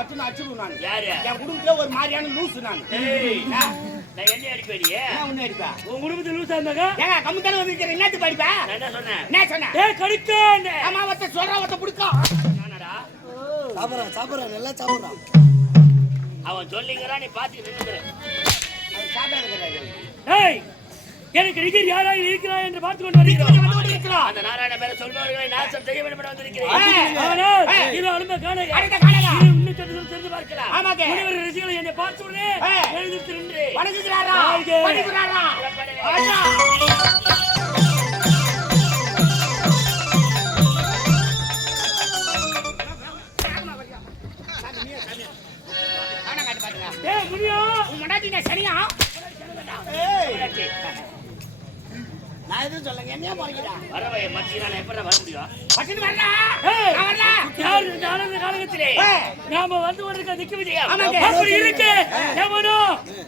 பட்டுன்னு அடிச்சிடுவேன் நான். யாரு? என் குடும்பத்துல ஒரு மாதிரியான லூசு நான். நான் என்ன அடிப்படியே ஒண்ணு அடிப்பா. உன் குடும்பத்தில் லூசா இருந்தாங்க ஏங்க கம்மி வந்து படிப்பா? என்ன சொன்னேன்? என்ன சொன்ன? ஏ கடிக்காண்ட ஆமா ஒருத்த சொல்ற ஒருத்த புடிக்கா. நானடா. சாப்பிட்றான் சாப்பிட்றான் நல்லா சாப்பிட்றான் அவன் சொல்லிங்கிறான் நீ பாத்துக்கிட்டு. ஏய் எனக்கு நிகர் யாராக இருக்கிறாய் என்று பார்த்து கொண்டு வருகிறோம். அந்த நாராயண பேர சொல்பவர்களை நாசம் செய்ய வேண்டும் வந்திருக்கிறேன். இது அனும பார்க்கலாம் ஆமாங்க. முனிவர் ரசிகளை என்னை பார்த்த உடனே. எழுந்திருத்து நின்று வணங்குகிறாரா. வணங்குகிறாரா ஆயா. நான் எதுவும் சொல்லுங்க என்னையா போறீங்கடா வரவை மத்திய நான் எப்படி வர முடியும்? பட்டுன்னு வரலா? ஏய். நான் வரலா? யார் இந்த ஆனந்த காலகத்திலே ஏய். நாம வந்து கொண்டிருக்க திக்கு விஜயம் ஆமாங்க. அப்படி இருக்கு. எவனோ?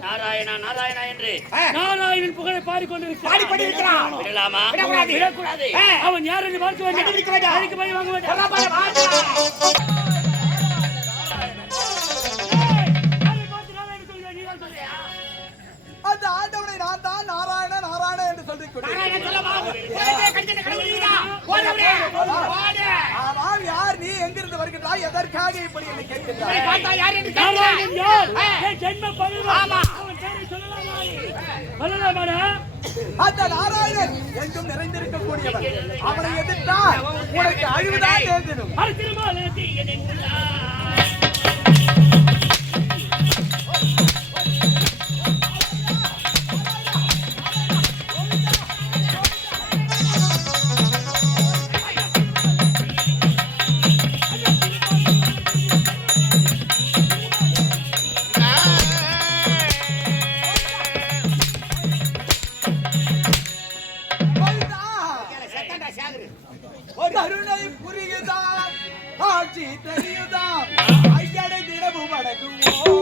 நாராயணா நாராயணா என்று ஏய், நாராயணன் புகழை பாடி பாடிக்கொண்டிருக்கிறான் படிக்கிறான் விடலாமா? விடக்கூடாது. விடக்கூடாது. ஏய். அவன் யார் என்று பார்க்க வேண்டும். கண்டுபிடிக்க வேண்டாம். அதுக்கு போய் வாங்க. வேண்டாம் சொல்றா யார் நீ? எங்கிருந்து வருகின்றாய்? எதற்காக இப்படி என்னை உன்னை கேட்கின்றாய் பார்த்தா யார் என்று நாராயணன் கேட்கிறாய்? யார்? ஏய். என் ஜென்ம பகைவன். ஆமா. அவன் எதிர்த்தால் உனக்கு அழிவுதான் நேர்ந்திடும் ஆட்சி தெரியுதான் ஐயடை தினமும் அடங்குவோம்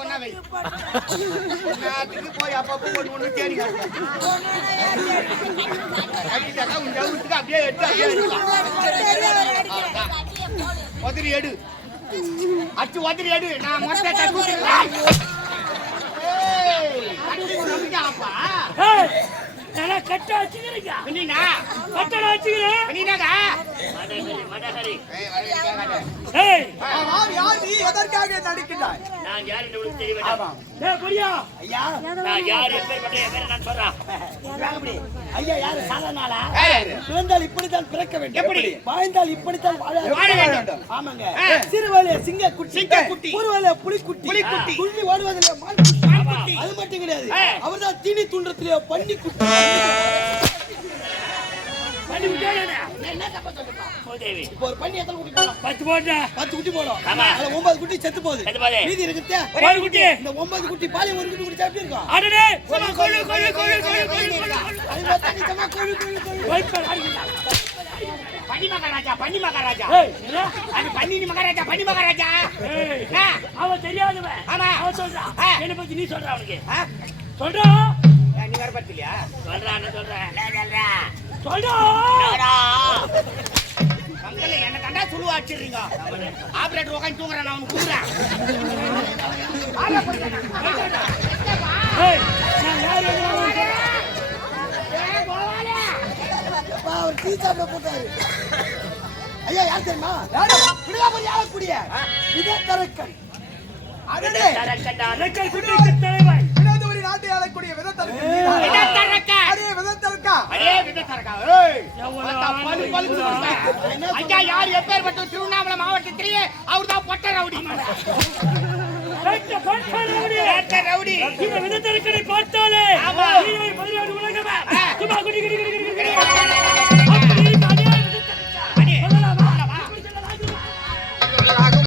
மொத்தம் வை. போய் அப்பப்போ தேடி அப்படியே எடுத்து அப்படியே எடு. அச்சு ஒத்திரி எடு. நான் மொத்தத்தை தூக்கிடுறேன். ஏய், கட்டி நம்பிக்கையாப்பா. ஏய், நல்லா கட்ட வச்சுக்கிறீங்க? கட்டட வச்சுக்கிறேன் ஏய், யார் நீ எதற்காக நான் யார் என்று ஐயா. நான் யார் நான் சொல்றேன். ஐயா சாதாரணாளா? பிறந்தால் இப்படித்தான் பிறக்க வேண்டும். எப்படி? வாழ்ந்தால் இப்படித்தான் வாழ வாழ வேண்டும். ஆமாங்க. ஆ. சிறுவலைய சிங்க குட்டி சிங்க குட்டி. குறுவலைய புலிக்குட்டி. புலிக்குட்டி. துள்ளி ஓடுவதிலே மான் குட்டி அவர்தான் தீனி துண்டத்திலே பண்ணி குட்டி போடும் பத்து போட்டா. பத்து குட்டி போடும் ஆமா. அதுல ஒன்பது குட்டி செத்து போகுது. மீதி இருக்குதே ஒரு குட்டி. இந்த ஒன்பது குட்டி பாலி ஒரு குட்டி குடிச்சா எப்படி இருக்கும்? அடடே கொள்ளு அது பார்த்தா நிஜமா கோழி கோழி கோழி வைப்பர் அடிக்கிறா பன்னி மகாராஜா பன்னி மகாராஜா. அது பன்னி மகாராஜா அவன் தெரியாதவன். ஆமா. அவன் சொல்றான். என்ன பத்தி நீ சொல்ற அவனுக்கு. சொல்றா. நீ வர பத்திலையா சொல்றேன் சொல்றா. மங்கள என்ன கண்டா சுழுவா அடிச்சிடுறீங்க. ஆபரேட்டர் உட்காந்து தூங்குறான் நான் அவனுக்கு அப்பா, அவர் டீ சாப்பிட போட்டாரு. ஐயா யார் தெரியுமா? யாழக்கூடிய விதத்தரக்கன் அடடே தரக்கண்டா அரக்கல் குட்டிக்கு ஐயா யார் எப்பேற்பட்ட திருவண்ணாமலை மாவட்டத்திலேயே அவர்தான் பொட்ட ரவுடி. ரவுடி. இந்த விதத்தரக்கனை பார்த்தாலே உலகமே? சும்மா குடி குடி குடி குடி